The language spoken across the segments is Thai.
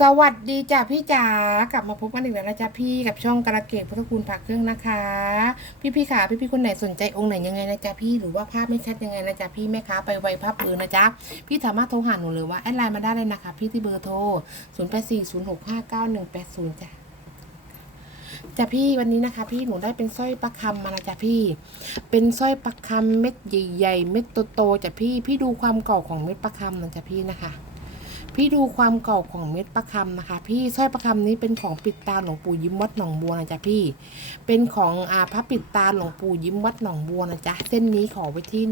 สวัสดีจ้ะพี่จ๋ากลับมาพบกันอีกแล้วนะจ๊ะพี่กับช่องกระเกตพุทธคุณผักเครื่องนะคะ พี่พี่ๆค่ะพี่พี่ๆคนไหนสนใจองค์ไหนยังไงนะจ๊ะพี่หรือว่าภาพไม่ชัดยังไงนะจ๊ะพี่แม่ค้าไปไวภาพอื่นนะจ๊ะพี่สามารถโทรหาหนูหรือว่าแอดไลน์มาได้เลยนะคะ พี่ที่เบอร์โทร 0 8 4 0 6 5 9 1 8 0จ้ะจ้ะพี่วันนี้นะคะ พี่หนูได้เป็นสร้อยประคำมานะจ๊ะพี่ เป็นสร้อยประคำเม็ดใหญ่ๆเม็ดโตๆจ้ะพี่พี่ดูความเก่าของเม็ดประคำนะจ๊ะพี่นะคะ พี่ดูความเก่าของเม็ดประคำนะคะ พี่สร้อยประคำนี้เป็นของปิดตาหลวงปู่ยิ้มวัดหนองบัวนะจ๊ะพี่ เป็นของอาพระปิดตาหลวงปู่ยิ้มวัดหนองบัวนะจ๊ะเส้นนี้ขอไว้ที่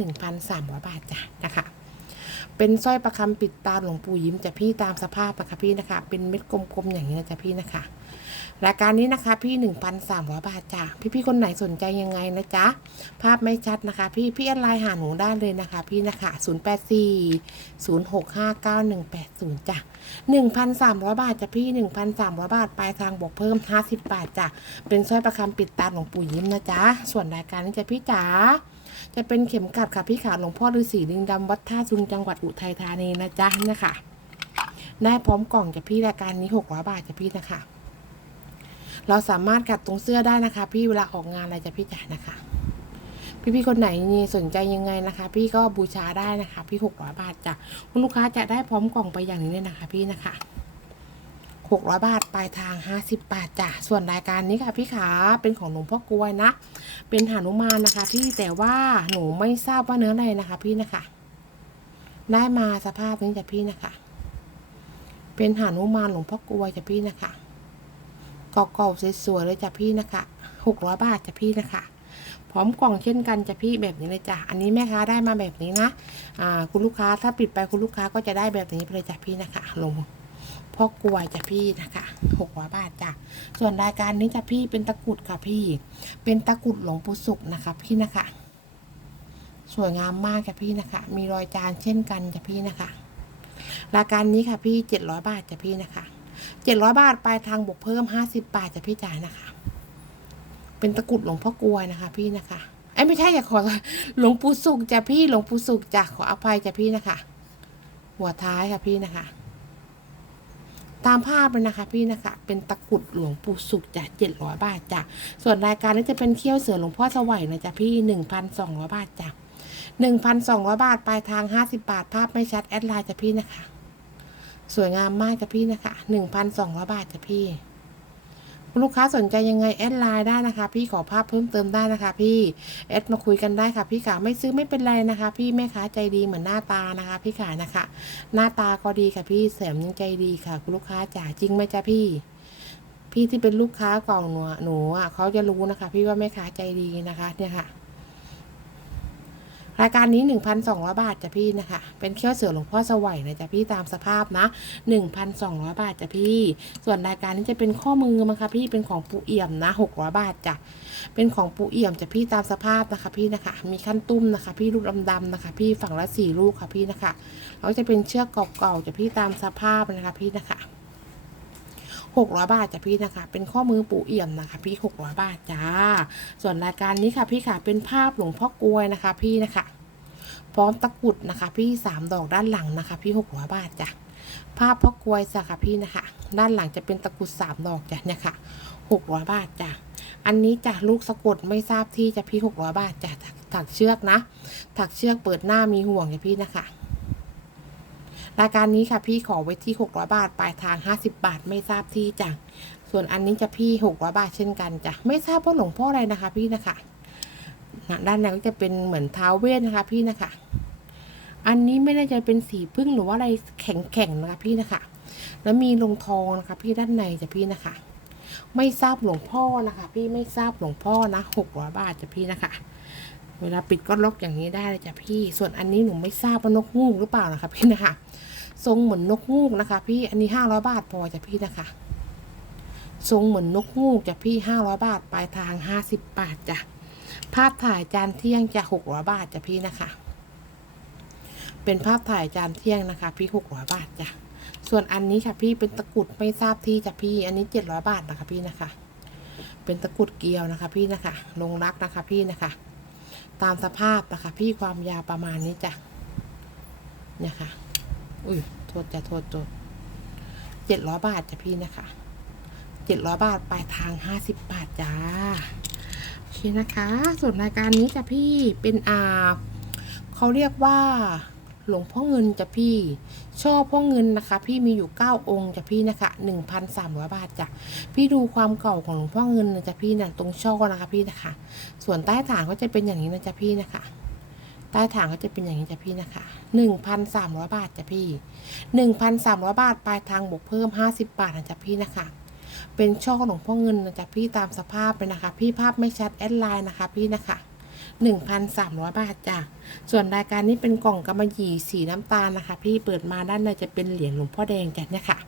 1,300 บาทจ้ะนะคะ เป็นสร้อยประคำปิดตาหลวงปู่ยิ้มจะพี่ตามสภาพนะคะพี่นะคะ เป็นเม็ดกลมๆอย่างนี้นะจ๊ะพี่นะคะรายการนี้นะคะพี่ 1,300 บาทจ้ะพี่ๆคนไหนสนใจยังไงนะจ๊ะ ภาพไม่ชัดนะคะ พี่พี่แอดไลน์หาหนูได้เลยนะคะ พี่นะคะ 084 0659 180จ้ะ1,300 บาทจ้ะพี่ 1,300 บาทปลายทางบวกเพิ่ม 50 บาทจ้ะเป็นสร้อยประคำปิดตาหลวงปู่ยิ้มนะจ๊ะส่วนรายการนี้จะพี่จ๋า จะเป็นเข็มกลัดค่ะพี่ขาหลวงพ่อฤาษีลิงดำวัดท่าซุงจังหวัดอุทัยธานีนะจ๊ะนี่ยค่ะได้พร้อมกล่องจ้ะพี่รายการนี้600บาทจ้ะพี่นะคะ เราสามารถกัดตรงเสื้อได้นะคะ พี่เวลาออกงานอะไรจะพี่จ๋านะคะ พี่ๆคนไหนนี่สนใจยังไงนะคะ พี่ก็บูชาได้นะคะ พี่หกร้อยบาทจ้ะคุณลูกค้าจะได้พร้อมกล่องไปอย่างนี้เลยนะคะ พี่นะคะ หกร้อยบาท ปลายทางห้าสิบบาทจ้ะ ส่วนรายการนี้ค่ะพี่ขาเป็นของหลวงพ่อกล้วยนะ เป็นหานุมานนะคะ พี่แต่ว่าหนูไม่ทราบว่าเนื้ออะไรนะคะ พี่นะคะ ได้มาสภาพนี้จ้ะพี่นะคะ เป็นหานุมานหลวงพ่อกล้วยจ้ะพี่นะคะกรอบๆสวยๆเลยจ้ะพี่นะคะหกร้อยบาทจ้ะพี่นะคะพร้อมกล่องเช่นกันจ้ะพี่แบบนี้เลยจ้ะ อันนี้แม่ค้าได้มาแบบนี้นะ อ่า คุณลูกค้าถ้าปิดไปคุณลูกค้าก็จะได้แบบนี้ไปเลยจ้ะพี่นะคะลง พ่อกลวยจ้ะพี่นะคะหกร้อยบาทจ้ะส่วนรายการนี้จ้ะพี่เป็นตะกรุดค่ะพี่ เป็นตะกรุดหลวงปู่สุขนะคะพี่นะคะ สวยงามมากจ้ะพี่นะคะ มีรอยจานเช่นกันจ้ะพี่นะคะ รายการนี้ค่ะพี่เจ็ดร้อยบาทจ้ะพี่นะคะเจ็ดร้อยบาทปลายทางบวกเพิ่มห้าสิบบาทจะพี่จ่ายนะคะ เป็นตะกรุดหลวงพ่อกลวยนะคะ พี่นะคะไอ้ไม่ใช่อย่าขอหลวงปู่สุขจ้ะพี่หลวงปู่สุขจ้ะขออภัยจ้ะพี่นะคะ หัวท้ายค่ะพี่นะคะ ตามภาพเลยนะคะ พี่นะคะ เป็นตะกรุดหลวงปู่สุขจ้ะเจ็ดร้อยบาทจ้ะส่วนรายการนี้จะเป็นเขี้ยวเสือหลวงพ่อสวัยนะจ้ะพี่หนึ่งพันสองร้อยบาทจ้ะหนึ่งพันสองร้อยบาทปลายทางห้าสิบาท ภาพไม่ชัดแอดไลน์จ้ะพี่นะคะ สวยงามมากจ้ะพี่นะคะหนึ่งพันสองร้อยบาทจ้ะพี่ ลูกค้าสนใจยังไงแอดไลน์ได้นะคะ พี่ขอภาพเพิ่มเติมได้นะคะ พี่แอดมาคุยกันได้ค่ะ พี่ขาไม่ซื้อไม่เป็นไรนะคะ พี่แม่ค้าใจดีเหมือนหน้าตานะคะ พี่ขานะคะ หน้าตาก็ดีค่ะพี่แสมยังใจดีค่ะคุณลูกค้าจ๋าจริงไหมจ๊ะพี่ พี่ที่เป็นลูกค้าเก่าหนูหนูอะเขาจะรู้นะคะ พี่ว่าแม่ค้าใจดีนะคะ เนี่ยค่ะ รายการนี้ 1,200 บาทจ้ะพี่นะคะ เป็นเขี้ยวเสือหลวงพ่อสวัยนะจ๊ะพี่ตามสภาพนะ 1,200 บาทจ้ะพี่ ส่วนรายการนี้จะเป็นข้อมือมั้งคะพี่เป็นของปูเอี่ยมนะ 600 บาทจ้ะเป็นของปูเอี่ยมจ้ะพี่ตามสภาพนะคะพี่นะคะ มีขั้นตุ้มนะคะ พี่ลูกดำๆนะคะ พี่ฝั่งละสี่ลูกค่ะพี่นะคะแล้วจะเป็นเชือกเก่าๆจ้ะพี่ตามสภาพนะคะพี่นะคะ หกร้อยบาทจ้ะพี่นะคะ เป็นข้อมือปูเอี่ยมนะคะ พี่หกร้อยบาทจ้า ส่วนรายการนี้ค่ะพี่ค่ะเป็นภาพหลวงพ่อกลวยนะคะพี่นะคะ พร้อมตะกรุดนะคะ พี่สามดอกด้านหลังนะคะ พี่หกร้อยบาทจ้ะภาพพ่อกลวยจ้ะค่ะพี่นะคะ ด้านหลังจะเป็นตะกรุดสามดอกจ้ะเนี่ยค่ะหกร้อยบาทจ้ะอันนี้จ้ะลูกสะกดไม่ทราบที่จะพี่หกร้อยบาทจ้ะถักถักเชือกนะ ถักเชือกเปิดหน้ามีห่วงจ้ะพี่นะคะ รายการนี้ค่ะพี่ขอไว้ที่ 600 บาท ปลายทาง 50 บาทไม่ทราบที่จ้ะส่วนอันนี้จะพี่ 600 บาทเช่นกันจ้ะไม่ทราบว่าหลวงพ่ออะไรนะคะ พี่นะคะด้านในก็จะเป็นเหมือนท้าวเวทนะคะ พี่นะคะ อันนี้ไม่ได้จะเป็นสีพึ่งหรือว่าอะไรแข็งๆนะคะ พี่นะคะ แล้วมีลงทองนะคะ พี่ด้านในจ้ะพี่นะคะ ไม่ทราบหลวงพ่อนะคะ พี่ไม่ทราบหลวงพ่อนะ600บาทจ้ะพี่นะคะ เวลาปิดก็ล็อกอย่างนี้ได้เลยจ้ะพี่ ส่วนอันนี้หนูไม่ทราบว่านกฮูกหรือเปล่านะคะพี่นะคะ ทรงเหมือนนกฮูกนะคะ พี่ อันนี้ห้าร้อยบาทพอจ้ะพี่นะคะ ทรงเหมือนนกฮูกจ้ะพี่ห้าร้อยบาท ปลายทางห้าสิบบาทจ้ะ ภาพถ่ายจานเที่ยงจะหกร้อยบาทจ้ะพี่นะคะ เป็นภาพถ่ายจานเที่ยงนะคะ พี่หกร้อยบาทจ้ะ ส่วนอันนี้ค่ะพี่เป็นตะกรุดไม่ทราบที่จ้ะพี่ อันนี้เจ็ดร้อยบาทนะคะพี่นะคะ เป็นตะกรุดเกลียวนะคะ พี่นะคะ ลงรักนะคะพี่นะคะ ตามสภาพนะคะพี่ความยาวประมาณนี้จ้ะเนี่ยค่ะ อุ้ยโทษจะโทษโทษเจ็ดร้อยบาทจ้ะพี่นะคะเจ็ดร้อยบาทปลายทางห้าสิบบาทจ้าโอเคนะคะ ส่วนรายการนี้จ้ะพี่เป็นอาเขาเรียกว่า หลวงพ่อเงินจ้ะพี่ ช่อพ่อเงินนะคะ พี่มีอยู่เก้าองค์จ้ะพี่นะคะหนึ่งพันสามร้อยบาทจ้ะพี่ดูความเก่าของหลวงพ่อเงินนะจ้ะพี่นะตรงช่อนะคะพี่นะคะ ส่วนใต้ฐานก็จะเป็นอย่างนี้นะจ๊ะพี่นะคะใต้ฐานก็จะเป็นอย่างนี้จ้ะพี่นะคะหนึ่งพันสามร้อยบาทจ้ะพี่หนึ่งพันสามร้อยบาทปลายทางบวกเพิ่มห้าสิบบาทนะจ๊ะพี่นะคะ เป็นช่อหลวงพ่อเงินนะจ๊ะพี่ตามสภาพเลยนะคะ พี่ภาพไม่ชัดแอดไลน์นะคะพี่นะคะ หนึ่งพันสามร้อยบาทจ้ะ ส่วนรายการนี้เป็นกล่องกำมะหยี่สีน้ำตาลนะคะ พี่เปิดมาด้านในจะเป็นเหรียญหลวงพ่อแดงจ้ะเนี่ยค่ะ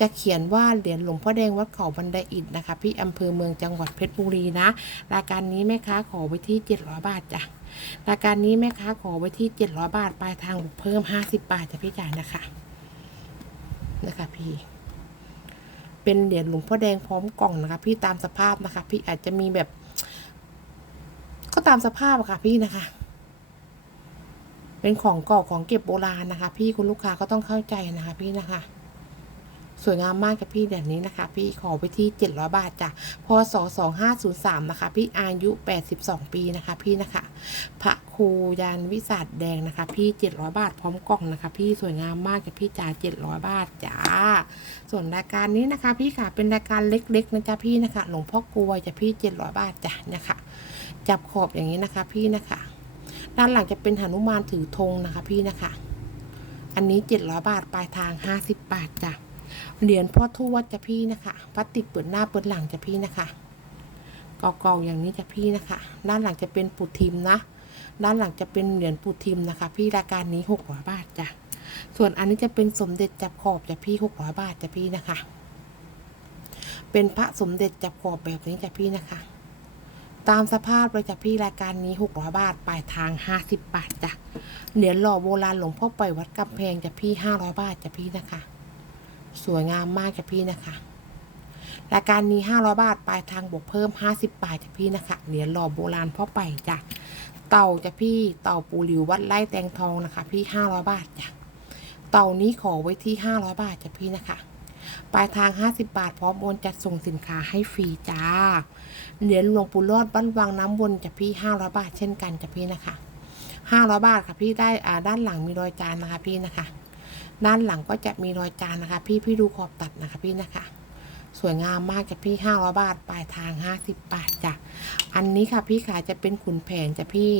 จะเขียนว่าเหรียญหลวงพ่อแดงวัดเขาบันไดอิฐนะคะ พี่อำเภอเมืองจังหวัดเพชรบุรีนะ รายการนี้แม่ค้าขอไว้ที่ 700 บาทจ้ะ รายการนี้แม่ค้าขอไว้ที่ 700 บาทปลายทางบวกเพิ่ม 50 บาทจ้ะพี่จ่ายนะคะ นะคะพี่เป็นเหรียญหลวงพ่อแดงพร้อมกล่องนะคะ พี่ตามสภาพนะคะ พี่อาจจะมีแบบ ก็ตามสภาพค่ะพี่นะคะ เป็นของเก่าของเก็บโบราณนะคะ พี่คุณลูกค้าก็ต้องเข้าใจนะคะ พี่นะคะสวยงามมากกับพี่แบบนี้นะคะ พี่ขอไปที่ 700 บาทจ้ะพศ2503 นะคะ พี่อายุ 82 ปีนะคะ พี่นะคะ พระครูยานวิสาดแดงนะคะ พี่ 700 บาทพร้อมกล่องนะคะ พี่สวยงามมากกับพี่จ๋า700 บาทจ้าส่วนรายการนี้นะคะ พี่ค่ะเป็นรายการเล็กๆนะจ๊ะพี่นะคะหลวงพ่อกลวยจ้ะพี่ 700 บาทจ้ะนะคะ จับขอบอย่างนี้นะคะ พี่นะคะ ด้านหลังจะเป็นหนุมานถือธงนะคะ พี่นะคะ อันนี้700บาทปลายทาง50บาทจ้ะเหรียญพ่อทวดจะพี่นะคะพลาสติกเปิดหน้าเปิดหลังจะพี่นะคะเก่าๆอย่างนี้จะพี่นะคะ ด้านหลังจะเป็นปูทิมนะ ด้านหลังจะเป็นเหรียญปูทิมนะคะ พี่รายการนี้หกร้อยบาทจ้ะส่วนอันนี้จะเป็นสมเด็จจับขอบจะพี่หกร้อยบาทจะพี่นะคะ เป็นพระสมเด็จจับขอบแบบนี้จะพี่นะคะ ตามสภาพเลยจ้ะพี่รายการนี้หกร้อยบาทปลายทางห้าสิบาทจ้ะเหรียญหล่อโบราณหลวงพ่อปล่อยวัดกำแพงจะพี่ห้าร้อยบาทจะพี่นะคะ สวยงามมากจ้ะพี่นะคะรายการนี้ 500 บาทปลายทางบวกเพิ่ม 50 บาทจ้ะพี่นะคะเหรียญหล่อโบราณพ่อไปจ้ะเต่าจ้ะพี่เต่าปูหลิววัดไร่แตงทองนะคะ พี่ 500 บาทจ้ะเต่านี้ขอไว้ที่ 500 บาทจ้ะพี่นะคะ ปลายทาง 50 บาท พร้อมโอนจัดส่งสินค้าให้ฟรีจ้า เหรียญหลวงปู่รอดบ้านวังน้ำวนจะพี่500บาทเช่นกันจะพี่นะคะ500บาทค่ะพี่ได้อ่าด้านหลังมีรอยจานนะคะพี่นะคะ ด้านหลังก็จะมีรอยจานนะคะ พี่พี่ดูขอบตัดนะคะพี่นะคะ สวยงามมากจ้ะพี่ห้าร้อยบาทปลายทางห้าสิบาทจ้ะอันนี้ค่ะพี่ขาจะเป็นขุนแผนจ้ะพี่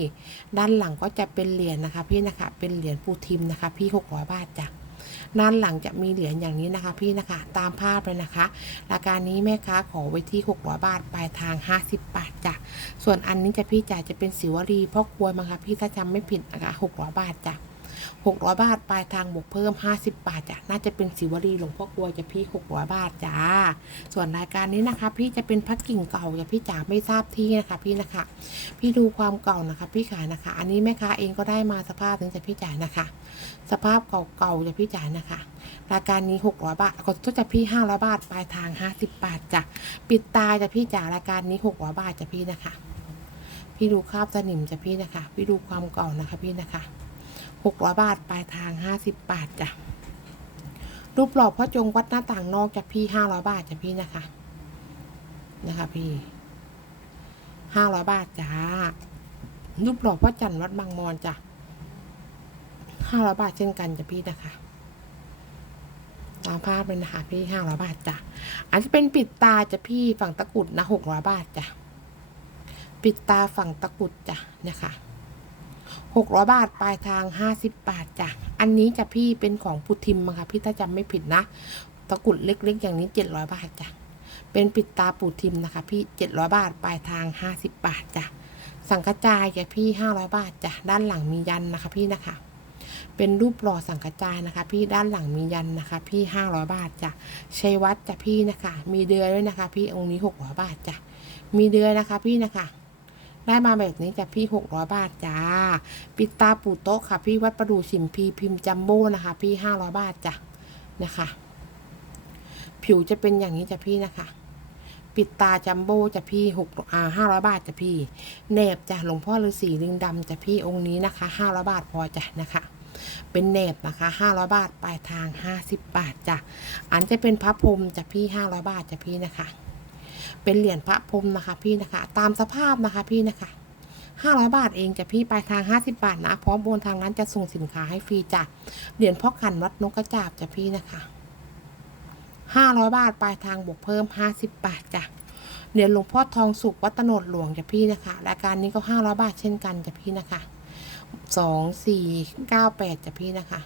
ด้านหลังก็จะเป็นเหรียญนะคะ พี่นะคะ เป็นเหรียญปูทิมนะคะ พี่หกร้อยบาทจ้ะ ด้านหลังจะมีเหรียญอย่างนี้นะคะ พี่นะคะตามภาพเลยนะคะ รายการนี้แม่ค้าขอไว้ที่600บาทปลายทาง 50 บาทจ้ะส่วนอันนี้จะพี่จ่ายจะเป็นสิวลีพ่อกลวยมั้งคะพี่ถ้าจำไม่ผิดนะคะ600บาทจ้ะ 600 บาท ปลายทางบวกเพิ่ม 50 บาทจ้ะน่าจะเป็นสิวลีหลวงพ่อกลวยจะพี่ 600 บาทจ้า ส่วนรายการนี้นะคะ พี่จะเป็นพักกิ่งเก่าจะพี่จ๋าไม่ทราบที่นะคะพี่นะคะ พี่ดูความเก่านะคะ พี่ขายนะคะ อันนี้แม่ค้าเองก็ได้มาสภาพถึงจะพี่จ่ายนะคะ สภาพเก่าๆจะพี่จ่ายนะคะ รายการนี้ 600 บาทก็จะพี่ 500 บาท ปลายทาง 50 บาทจ้ะปิดตาจะพี่จ๋ารายการนี้ 600 บาทจะพี่นะคะพี่ดูคราบสนิมจะพี่นะคะ พี่ดูความเก่านะคะพี่นะคะ หกร้อยบาท ปลายทางห้าสิบบาทจ้ะ รูปหล่อพ่อจงวัดหน้าต่างนอกจะพี่ห้าร้อยบาทจ้ะพี่นะคะ นะคะพี่ห้าร้อยบาทจ้า รูปหล่อพ่อจันทร์วัดบางมอนจ้ะห้าร้อยบาทเช่นกันจ้ะพี่นะคะตามภาพเลยนะคะพี่ห้าร้อยบาทจ้ะ อันที่เป็นปิดตาจ้ะพี่ฝั่งตะกุดนะหกร้อยบาทจ้ะ ปิดตาฝั่งตะกุดจ้ะเนี่ยค่ะ หกร้อยบาท ปลายทางห้าสิบบาทจ้ะ อันนี้จะพี่เป็นของพุทิมมั้งคะพี่ถ้าจำไม่ผิดนะ ตะกรุดเล็กๆ อย่างนี้เจ็ดร้อยบาทจ้ะ เป็นปิดตาปูทิมนะคะ พี่เจ็ดร้อยบาท ปลายทางห้าสิบบาทจ้ะ สังกจายจ้ะพี่ห้าร้อยบาทจ้ะ ด้านหลังมียันนะคะพี่นะคะ เป็นรูปหล่อสังกจายนะคะ พี่ ด้านหลังมียันนะคะ พี่ห้าร้อยบาทจ้ะ ชัยวัดจ้ะพี่นะคะ มีเดือยด้วยนะคะ พี่ องค์นี้หกร้อยบาทจ้ะ มีเดือยนะคะพี่นะคะ ได้มาแบบนี้จ้ะพี่หกร้อยบาทจ้า ปิดตาปูโต๊ะค่ะ พี่วัดประดูชิมพีพิมพ์จัมโบ้นะคะ พี่ห้าร้อยบาทจ้ะนะคะ ผิวจะเป็นอย่างนี้จ้ะพี่นะคะ ปิดตาจัมโบ้จ้ะพี่หกอ่าห้าร้อยบาทจ้ะพี่แหนบจ้ะหลวงพ่อฤาษีลิงดำจ้ะพี่องค์นี้นะคะห้าร้อยบาทพอจ้ะนะคะเป็นแหนบนะคะ500 บาท ปลายทาง 50 บาทจ้ะ อันจะเป็นพระพรมจ้ะพี่ 500 บาทจ้ะพี่นะคะ เป็นเหรียญพระพรมนะคะพี่นะคะ ตามสภาพนะคะพี่นะคะ500 บาทเองจะพี่ปลายทาง 50 บาทนะพร้อมโอนทางนั้นจะส่งสินค้าให้ฟรีจ้ะเหรียญพ่อขันวัดนกกระจาบจ้ะพี่นะคะ 500 บาทปลายทางบวกเพิ่ม 50 บาทจ้ะเหรียญหลวงพ่อทองสุขวัดตโนดหลวงจ้ะพี่นะคะรายการนี้ก็ 500 บาทเช่นกันจ้ะพี่นะคะ 2 4 9 8จ้ะพี่นะคะ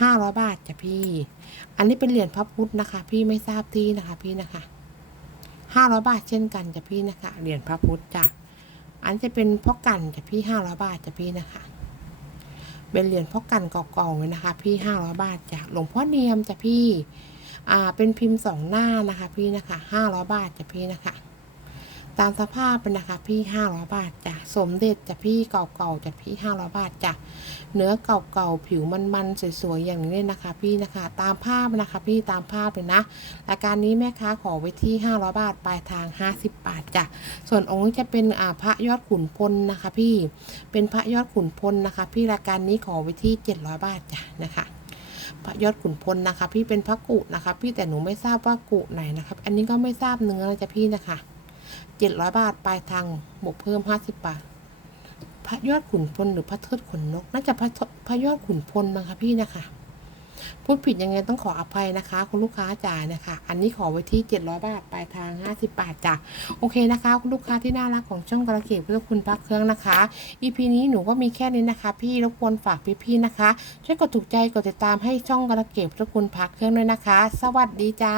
500 บาทจ้ะพี่ อันนี้เป็นเหรียญพระพุทธนะคะ พี่ไม่ทราบที่นะคะพี่นะคะ 500บาทเช่นกันจ้ะพี่นะคะเหรียญพระพุทธจ้ะอันจะเป็นพ่อกันจ้ะพี่500บาทจ้ะพี่นะคะ เป็นเหรียญพ่อกันเก่าๆเลยนะคะ พี่500บาทจ้ะหลวงพ่อเนียมจ้ะพี่ อ่าเป็นพิมพ์สองหน้านะคะ พี่นะคะ500บาทจ้ะพี่นะคะ ตามสภาพเป็นนะคะพี่500บาทจ้ะสมเด็จจ้ะพี่เก่าๆจ้ะพี่500บาทจ้ะเนื้อเก่าๆผิวมันๆสวยๆอย่างนี้เลยนะคะ พี่นะคะ ตามภาพนะคะ พี่ตามภาพเลยนะรายการนี้แม่ค้าขอไว้ที่500บาทปลายทาง50บาทจ้ะส่วนองค์นี้จะเป็นอ่าพระยอดขุนพลนะคะ พี่เป็นพระยอดขุนพลนะคะ พี่รายการนี้ขอไว้ที่700บาทจ้ะนะคะพระยอดขุนพลนะคะ พี่เป็นพระกุนะคะ พี่แต่หนูไม่ทราบว่ากุไหนนะครับอันนี้ก็ไม่ทราบเนื้อนะจ๊ะพี่นะคะ 700บาท ปลายทางบวกเพิ่ม50บาท พระยอดขุนพลหรือพระเทิดขนนก น่าจะพระพระยอดขุนพลนะคะพี่นะคะ พูดผิดยังไงต้องขออภัยนะคะ คุณลูกค้าจ่ายนะคะ อันนี้ขอไว้ที่700บาท ปลายทาง50บาทจ้ะ โอเคนะคะ คุณลูกค้าที่น่ารักของช่องกระเกียบเพื่อคุณพักเครื่องนะคะ EP นี้หนูก็มีแค่นี้นะคะ พี่รบกวนฝากพี่ๆนะคะ ช่วยกดถูกใจ กดติดตามให้ช่องกระเกียบเพื่อคุณพักเครื่องด้วยนะคะ สวัสดีจ้า